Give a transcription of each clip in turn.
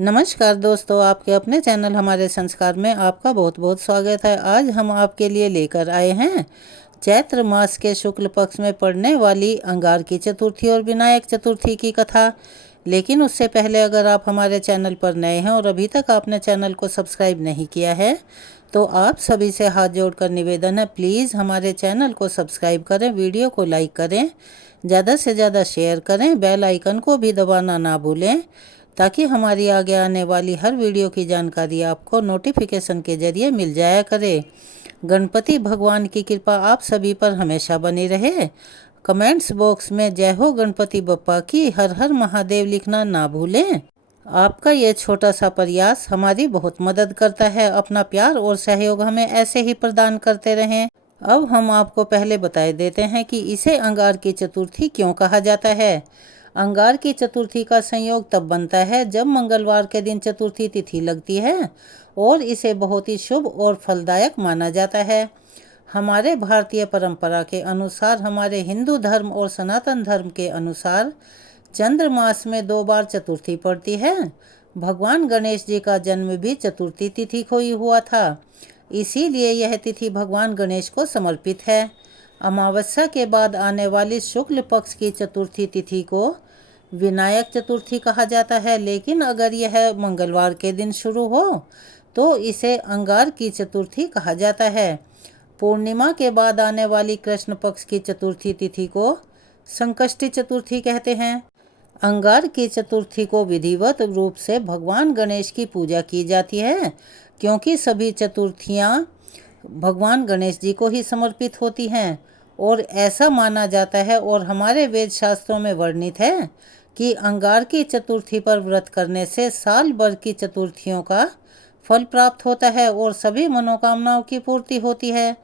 नमस्कार दोस्तों, आपके अपने चैनल हमारे संस्कार में आपका बहुत बहुत स्वागत है। आज हम आपके लिए लेकर आए हैं चैत्र मास के शुक्ल पक्ष में पड़ने वाली अंगार की चतुर्थी और विनायक चतुर्थी की कथा। लेकिन उससे पहले अगर आप हमारे चैनल पर नए हैं और अभी तक आपने चैनल को सब्सक्राइब नहीं किया है तो आप सभी से हाथ जोड़कर निवेदन है, प्लीज़ हमारे चैनल को सब्सक्राइब करें, वीडियो को लाइक करें, ज़्यादा से ज़्यादा शेयर करें, बेल आइकन को भी दबाना ना भूलें ताकि हमारी आगे आने वाली हर वीडियो की जानकारी आपको नोटिफिकेशन के जरिए मिल जाया करे। गणपति भगवान की कृपा आप सभी पर हमेशा बनी रहे। कमेंट्स बॉक्स में जय हो गणपति बप्पा की, हर हर महादेव लिखना ना भूलें। आपका ये छोटा सा प्रयास हमारी बहुत मदद करता है। अपना प्यार और सहयोग हमें ऐसे ही प्रदान करते रहें। अब हम आपको पहले बताए देते हैं कि इसे अंगार की चतुर्थी क्यों कहा जाता है। अंगार की चतुर्थी का संयोग तब बनता है जब मंगलवार के दिन चतुर्थी तिथि लगती है और इसे बहुत ही शुभ और फलदायक माना जाता है। हमारे भारतीय परंपरा के अनुसार, हमारे हिंदू धर्म और सनातन धर्म के अनुसार चंद्र मास में 2 बार चतुर्थी पड़ती है। भगवान गणेश जी का जन्म भी चतुर्थी तिथि को ही हुआ था, इसीलिए यह तिथि भगवान गणेश को समर्पित है। अमावस्या के बाद आने वाली शुक्ल पक्ष की चतुर्थी तिथि को विनायक चतुर्थी कहा जाता है, लेकिन अगर यह मंगलवार के दिन शुरू हो तो इसे अंगार की चतुर्थी कहा जाता है। पूर्णिमा के बाद आने वाली कृष्ण पक्ष की चतुर्थी तिथि को संकष्टी चतुर्थी कहते हैं। अंगार की चतुर्थी को विधिवत रूप से भगवान गणेश की पूजा की जाती है, क्योंकि सभी चतुर्थियाँ भगवान गणेश जी को ही समर्पित होती हैं और ऐसा माना जाता है और हमारे वेद शास्त्रों में वर्णित है कि अंगार की चतुर्थी पर व्रत करने से साल भर की चतुर्थियों का फल प्राप्त होता है और सभी मनोकामनाओं की पूर्ति होती है।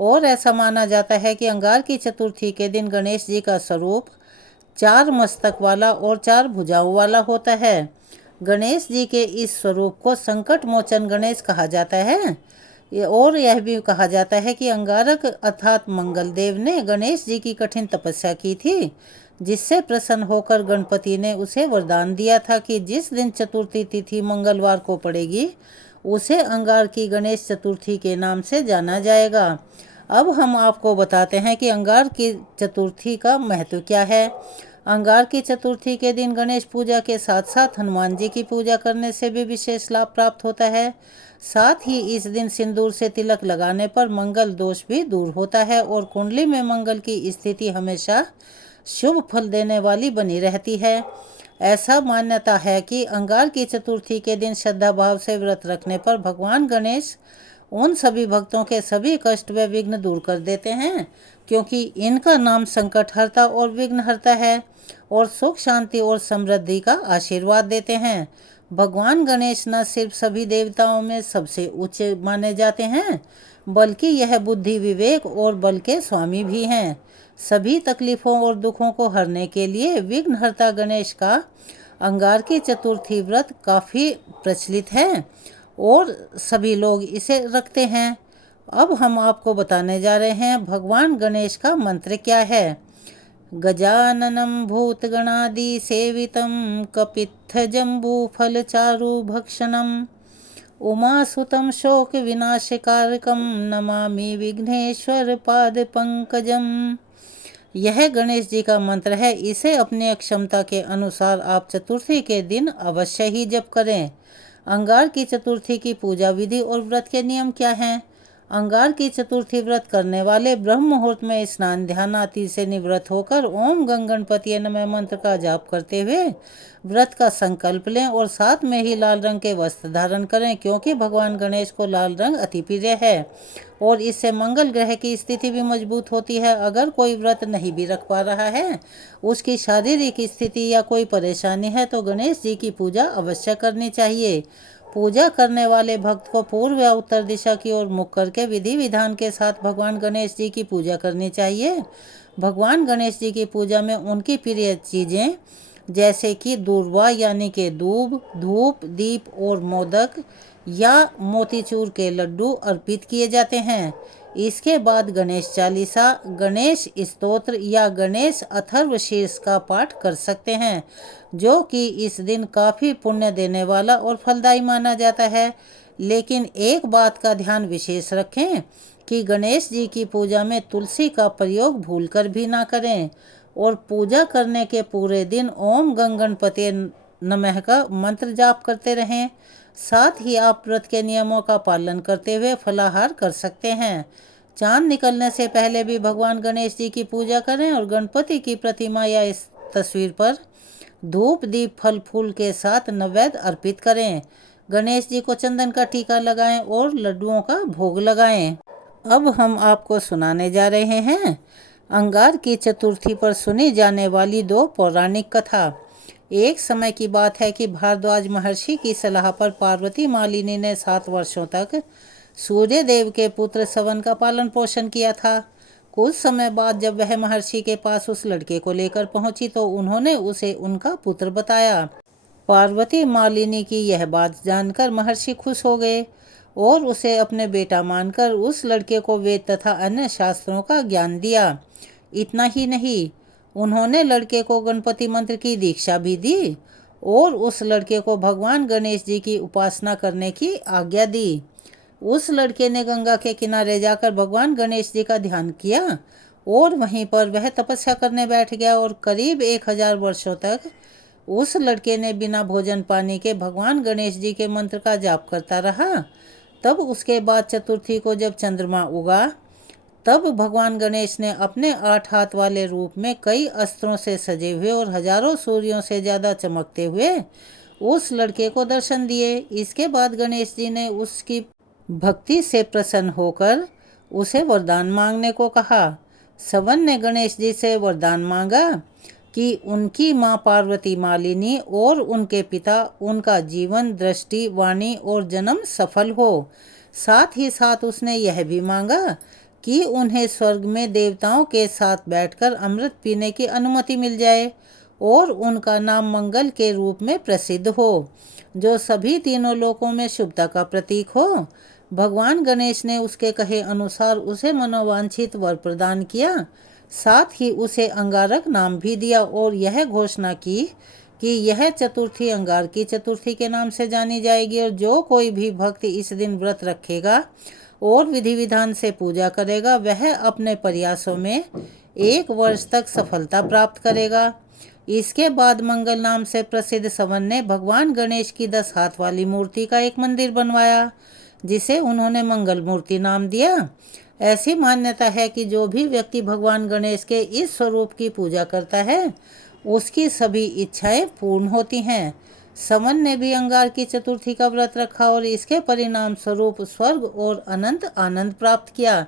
और ऐसा माना जाता है कि अंगार की चतुर्थी के दिन गणेश जी का स्वरूप 4 मस्तक वाला और 4 भुजाओं वाला होता है। गणेश जी के इस स्वरूप को संकट मोचन गणेश कहा जाता है। और यह भी कहा जाता है कि अंगारक अर्थात मंगल देव ने गणेश जी की कठिन तपस्या की थी, जिससे प्रसन्न होकर गणपति ने उसे वरदान दिया था कि जिस दिन चतुर्थी तिथि मंगलवार को पड़ेगी उसे अंगार की गणेश चतुर्थी के नाम से जाना जाएगा। अब हम आपको बताते हैं कि अंगार की चतुर्थी का महत्व क्या है। अंगार की चतुर्थी के दिन गणेश पूजा के साथ साथ हनुमान जी की पूजा करने से भी विशेष लाभ प्राप्त होता है। साथ ही इस दिन सिंदूर से तिलक लगाने पर मंगल दोष भी दूर होता है और कुंडली में मंगल की स्थिति हमेशा शुभ फल देने वाली बनी रहती है। ऐसा मान्यता है कि अंगार की चतुर्थी के दिन श्रद्धा भाव से व्रत रखने पर भगवान गणेश उन सभी भक्तों के सभी कष्ट व विघ्न दूर कर देते हैं, क्योंकि इनका नाम संकटहर्ता और विघ्नहर्ता है और सुख शांति और समृद्धि का आशीर्वाद देते हैं। भगवान गणेश न सिर्फ सभी देवताओं में सबसे ऊंचे माने जाते हैं, बल्कि यह बुद्धि, विवेक और बल के स्वामी भी हैं। सभी तकलीफों और दुखों को हरने के लिए विघ्नहर्ता गणेश का अंगार की चतुर्थी व्रत काफ़ी प्रचलित है और सभी लोग इसे रखते हैं। अब हम आपको बताने जा रहे हैं भगवान गणेश का मंत्र क्या है। गजाननं भूतगणादिसेवितं कपित्थजम्बूफलचारुभक्षणम् उमासुतं शोकविनाशकारकं नमामि विघ्नेश्वर पादपंकजम। यह गणेश जी का मंत्र है। इसे अपनी क्षमता के अनुसार आप चतुर्थी के दिन अवश्य ही जप करें। अंगार की चतुर्थी की पूजा विधि और व्रत के नियम क्या हैं। अंगार की चतुर्थी व्रत करने वाले ब्रह्म मुहूर्त में स्नान ध्यान आदि से निवृत्त होकर ओम गंग गणपति नमः मंत्र का जाप करते हुए व्रत का संकल्प लें और साथ में ही लाल रंग के वस्त्र धारण करें, क्योंकि भगवान गणेश को लाल रंग अति प्रिय है और इससे मंगल ग्रह की स्थिति भी मजबूत होती है। अगर कोई व्रत नहीं भी रख पा रहा है, उसकी शारीरिक स्थिति या कोई परेशानी है तो गणेश जी की पूजा अवश्य करनी चाहिए। पूजा करने वाले भक्त को पूर्व या उत्तर दिशा की ओर मुख करके विधि विधान के साथ भगवान गणेश जी की पूजा करनी चाहिए। भगवान गणेश जी की पूजा में उनकी प्रिय चीज़ें जैसे कि दूर्वा यानी कि दूब, धूप, दीप और मोदक या मोतीचूर के लड्डू अर्पित किए जाते हैं। इसके बाद गणेश चालीसा, गणेश स्तोत्र या गणेश अथर्वशीर्ष का पाठ कर सकते हैं, जो कि इस दिन काफ़ी पुण्य देने वाला और फलदायी माना जाता है। लेकिन एक बात का ध्यान विशेष रखें कि गणेश जी की पूजा में तुलसी का प्रयोग भूलकर भी ना करें और पूजा करने के पूरे दिन ओम गं गणपते नमः का मंत्र जाप करते रहें। साथ ही आप व्रत के नियमों का पालन करते हुए फलाहार कर सकते हैं। चांद निकलने से पहले भी भगवान गणेश जी की पूजा करें और गणपति की प्रतिमा या इस तस्वीर पर धूप दीप फल फूल के साथ नैवेद्य अर्पित करें। गणेश जी को चंदन का टीका लगाएं और लड्डुओं का भोग लगाएं। अब हम आपको सुनाने जा रहे हैं अंगार की चतुर्थी पर सुनी जाने वाली दो पौराणिक कथा। एक समय की बात है कि भारद्वाज महर्षि की सलाह पर पार्वती मालिनी ने 7 वर्षों तक सूर्य देव के पुत्र सवन का पालन पोषण किया था। कुछ समय बाद जब वह महर्षि के पास उस लड़के को लेकर पहुंची तो उन्होंने उसे उनका पुत्र बताया। पार्वती मालिनी की यह बात जानकर महर्षि खुश हो गए और उसे अपने बेटा मानकर उस लड़के को वेद तथा अन्य शास्त्रों का ज्ञान दिया। इतना ही नहीं, उन्होंने लड़के को गणपति मंत्र की दीक्षा भी दी और उस लड़के को भगवान गणेश जी की उपासना करने की आज्ञा दी। उस लड़के ने गंगा के किनारे जाकर भगवान गणेश जी का ध्यान किया और वहीं पर वह तपस्या करने बैठ गया और करीब 1000 वर्षों तक उस लड़के ने बिना भोजन पानी के भगवान गणेश जी के मंत्र का जाप करता रहा। तब उसके बाद चतुर्थी को जब चंद्रमा उगा तब भगवान गणेश ने अपने 8 हाथ वाले रूप में कई अस्त्रों से सजे हुए और हजारों सूर्यों से ज़्यादा चमकते हुए उस लड़के को दर्शन दिए। इसके बाद गणेश जी ने उसकी भक्ति से प्रसन्न होकर उसे वरदान मांगने को कहा। सवन ने गणेश जी से वरदान मांगा कि उनकी मां पार्वती मालिनी और उनके पिता उनका जीवन, दृष्टि, वाणी और जन्म सफल हो। साथ ही साथ उसने यह भी मांगा कि उन्हें स्वर्ग में देवताओं के साथ बैठकर अमृत पीने की अनुमति मिल जाए और उनका नाम मंगल के रूप में प्रसिद्ध हो, जो सभी तीनों लोकों में शुभता का प्रतीक हो। भगवान गणेश ने उसके कहे अनुसार उसे मनोवांछित वर प्रदान किया। साथ ही उसे अंगारक नाम भी दिया और यह घोषणा की कि यह चतुर्थी अंगार की चतुर्थी के नाम से जानी जाएगी और जो कोई भी भक्त इस दिन व्रत रखेगा और विधि विधान से पूजा करेगा वह अपने प्रयासों में 1 वर्ष तक सफलता प्राप्त करेगा। इसके बाद मंगल नाम से प्रसिद्ध सवन ने भगवान गणेश की 10 हाथ वाली मूर्ति का एक मंदिर बनवाया, जिसे उन्होंने मंगल मूर्ति नाम दिया। ऐसी मान्यता है कि जो भी व्यक्ति भगवान गणेश के इस स्वरूप की पूजा करता है उसकी सभी इच्छाएं पूर्ण होती हैं। सवन ने भी अंगार की चतुर्थी का व्रत रखा और इसके परिणाम स्वरूप स्वर्ग और अनंत आनंद प्राप्त किया।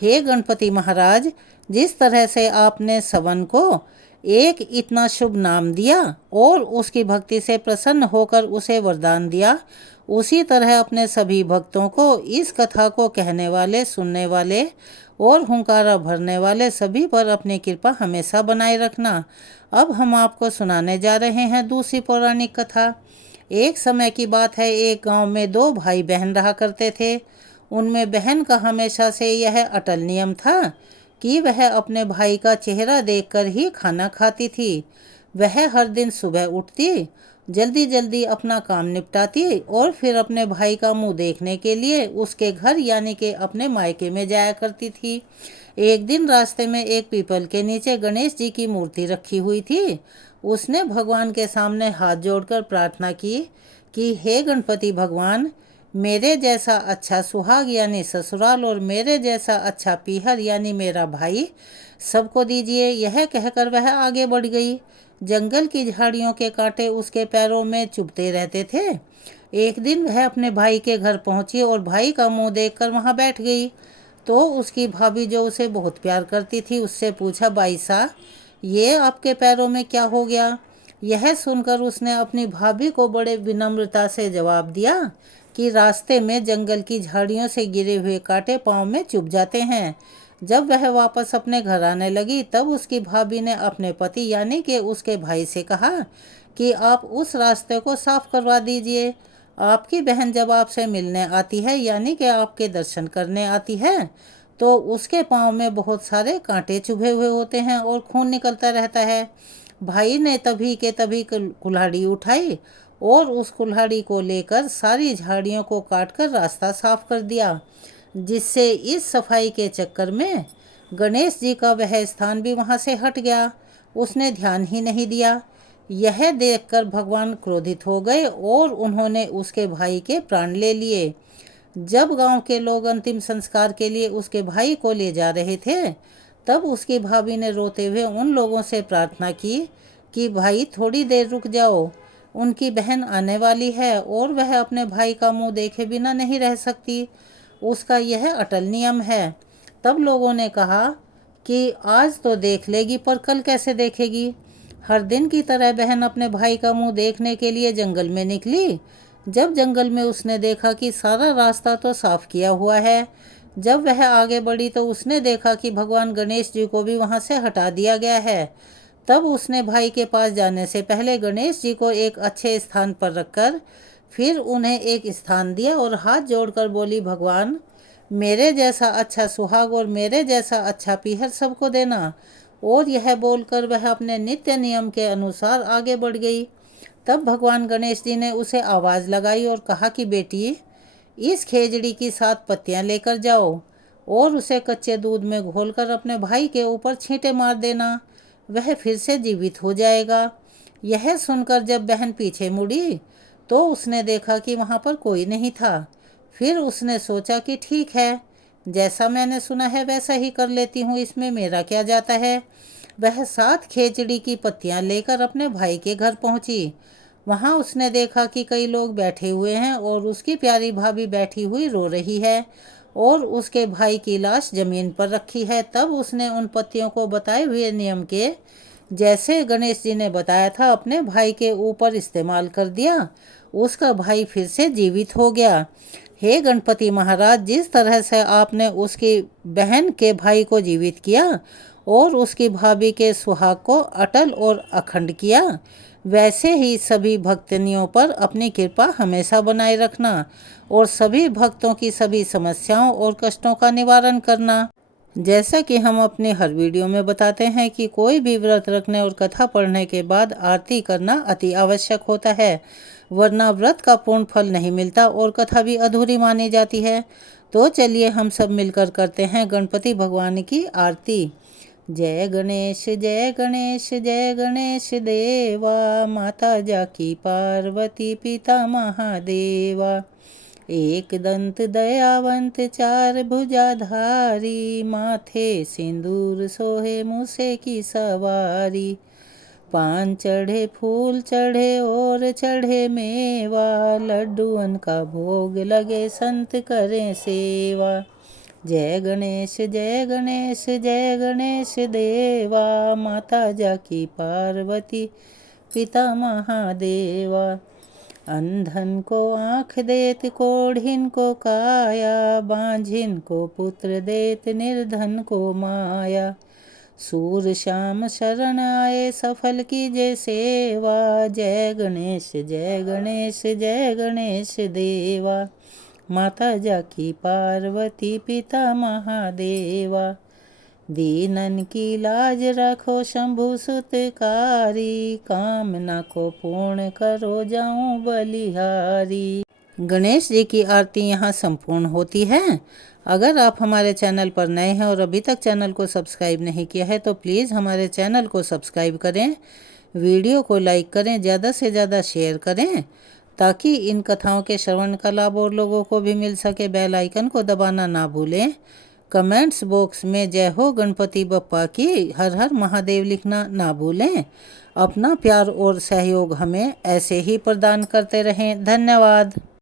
हे गणपति महाराज, जिस तरह से आपने सवन को एक इतना शुभ नाम दिया और उसकी भक्ति से प्रसन्न होकर उसे वरदान दिया, उसी तरह अपने सभी भक्तों को इस कथा को कहने वाले, सुनने वाले और हुंकारा भरने वाले सभी पर अपनी कृपा हमेशा बनाए रखना। अब हम आपको सुनाने जा रहे हैं दूसरी पौराणिक कथा। एक समय की बात है, एक गांव में 2 भाई बहन रहा करते थे। उनमें बहन का हमेशा से यह अटल नियम था कि वह अपने भाई का चेहरा देखकर ही खाना खाती थी। वह हर दिन सुबह उठती, जल्दी जल्दी अपना काम निपटाती और फिर अपने भाई का मुंह देखने के लिए उसके घर यानी कि अपने मायके में जाया करती थी। एक दिन रास्ते में एक पीपल के नीचे गणेश जी की मूर्ति रखी हुई थी। उसने भगवान के सामने हाथ जोड़कर प्रार्थना की कि हे गणपति भगवान, मेरे जैसा अच्छा सुहाग यानी ससुराल और मेरे जैसा अच्छा पीहर यानी मेरा भाई सबको दीजिए। यह कहकर वह आगे बढ़ गई। जंगल की झाड़ियों के कांटे उसके पैरों में चुभते रहते थे। एक दिन वह अपने भाई के घर पहुंची और भाई का मुंह देखकर वहां बैठ गई। तो उसकी भाभी, जो उसे बहुत प्यार करती थी, उससे पूछा, भाई साहब, ये आपके पैरों में क्या हो गया? यह सुनकर उसने अपनी भाभी को बड़े विनम्रता से जवाब दिया कि रास्ते में जंगल की झाड़ियों से गिरे हुए कांटे पाँव में चुभ जाते हैं। जब वह वापस अपने घर आने लगी तब उसकी भाभी ने अपने पति यानी कि उसके भाई से कहा कि आप उस रास्ते को साफ करवा दीजिए। आपकी बहन जब आपसे मिलने आती है यानी कि आपके दर्शन करने आती है तो उसके पाँव में बहुत सारे कांटे चुभे हुए होते हैं और खून निकलता रहता है। भाई ने तभी के तभी कुल्हाड़ी उठाई और उस कुल्हाड़ी को लेकर सारी झाड़ियों को काटकर रास्ता साफ कर दिया, जिससे इस सफाई के चक्कर में गणेश जी का वह स्थान भी वहाँ से हट गया। उसने ध्यान ही नहीं दिया। यह देखकर भगवान क्रोधित हो गए और उन्होंने उसके भाई के प्राण ले लिए। जब गांव के लोग अंतिम संस्कार के लिए उसके भाई को ले जा रहे थे, तब उसकी भाभी ने रोते हुए उन लोगों से प्रार्थना की कि भाई थोड़ी देर रुक जाओ, उनकी बहन आने वाली है और वह अपने भाई का मुंह देखे बिना नहीं रह सकती, उसका यह अटल नियम है। तब लोगों ने कहा कि आज तो देख लेगी पर कल कैसे देखेगी। हर दिन की तरह बहन अपने भाई का मुंह देखने के लिए जंगल में निकली। जब जंगल में उसने देखा कि सारा रास्ता तो साफ किया हुआ है, जब वह आगे बढ़ी तो उसने देखा कि भगवान गणेश जी को भी वहां से हटा दिया गया है। तब उसने भाई के पास जाने से पहले गणेश जी को एक अच्छे स्थान पर रखकर फिर उन्हें एक स्थान दिया और हाथ जोड़कर बोली, भगवान मेरे जैसा अच्छा सुहाग और मेरे जैसा अच्छा पीहर सबको देना। और यह बोलकर वह अपने नित्य नियम के अनुसार आगे बढ़ गई। तब भगवान गणेश जी ने उसे आवाज़ लगाई और कहा कि बेटी, इस खेजड़ी की 7 पत्तियां लेकर जाओ और उसे कच्चे दूध में घोलकर अपने भाई के ऊपर छींटे मार देना, वह फिर से जीवित हो जाएगा। यह सुनकर जब बहन पीछे मुड़ी तो उसने देखा कि वहाँ पर कोई नहीं था। फिर उसने सोचा कि ठीक है, जैसा मैंने सुना है वैसा ही कर लेती हूँ, इसमें मेरा क्या जाता है। वह 7 खेजड़ी की पत्तियां लेकर अपने भाई के घर पहुंची। वहां उसने देखा कि कई लोग बैठे हुए हैं और उसकी प्यारी भाभी बैठी हुई रो रही है और उसके भाई की लाश जमीन पर रखी है। तब उसने उन पत्तियों को बताए हुए नियम के जैसे गणेश जी ने बताया था अपने भाई के ऊपर इस्तेमाल कर दिया। उसका भाई फिर से जीवित हो गया। हे गणपति महाराज, जिस तरह से आपने उसकी बहन के भाई को जीवित किया और उसकी भाभी के सुहाग को अटल और अखंड किया, वैसे ही सभी भक्तनियों पर अपनी कृपा हमेशा बनाए रखना और सभी भक्तों की सभी समस्याओं और कष्टों का निवारण करना। जैसा कि हम अपने हर वीडियो में बताते हैं कि कोई भी व्रत रखने और कथा पढ़ने के बाद आरती करना अति आवश्यक होता है, वरना व्रत का पूर्ण फल नहीं मिलता और कथा भी अधूरी मानी जाती है। तो चलिए हम सब मिलकर करते हैं गणपति भगवान की आरती। जय गणेश जय गणेश जय गणेश देवा, माता जाकी पार्वती पिता महादेवा। एक दंत दयावंत 4 भुजाधारी, माथे सिंदूर सोहे मूसे की सवारी। 5 चढ़े फूल चढ़े और चढ़े मेवा, लड्डूअन का भोग लगे संत करें सेवा। जय गणेश जय गणेश जय गणेश देवा, माता जाकी पार्वती पिता महादेवा। अंधन को आँख देत कोढ़िन को काया, बांझिन को पुत्र देत निर्धन को माया। सूर श्याम शरण आए सफल कीजे सेवा, जय गणेश जय गणेश जय गणेश देवा। माता जाकी पार्वती पिता महादेवा। दीनन की लाज रखो शंभु सुतकारी, कामना को पूर्ण करो जाऊं बलिहारी। गणेश जी की आरती यहाँ संपूर्ण होती है। अगर आप हमारे चैनल पर नए हैं और अभी तक चैनल को सब्सक्राइब नहीं किया है तो प्लीज़ हमारे चैनल को सब्सक्राइब करें, वीडियो को लाइक करें, ज़्यादा से ज़्यादा शेयर करें ताकि इन कथाओं के श्रवण का लाभ और लोगों को भी मिल सके। बेल आइकन को दबाना ना भूलें। कमेंट्स बॉक्स में जय हो गणपति बप्पा की, हर हर महादेव लिखना ना भूलें। अपना प्यार और सहयोग हमें ऐसे ही प्रदान करते रहें। धन्यवाद।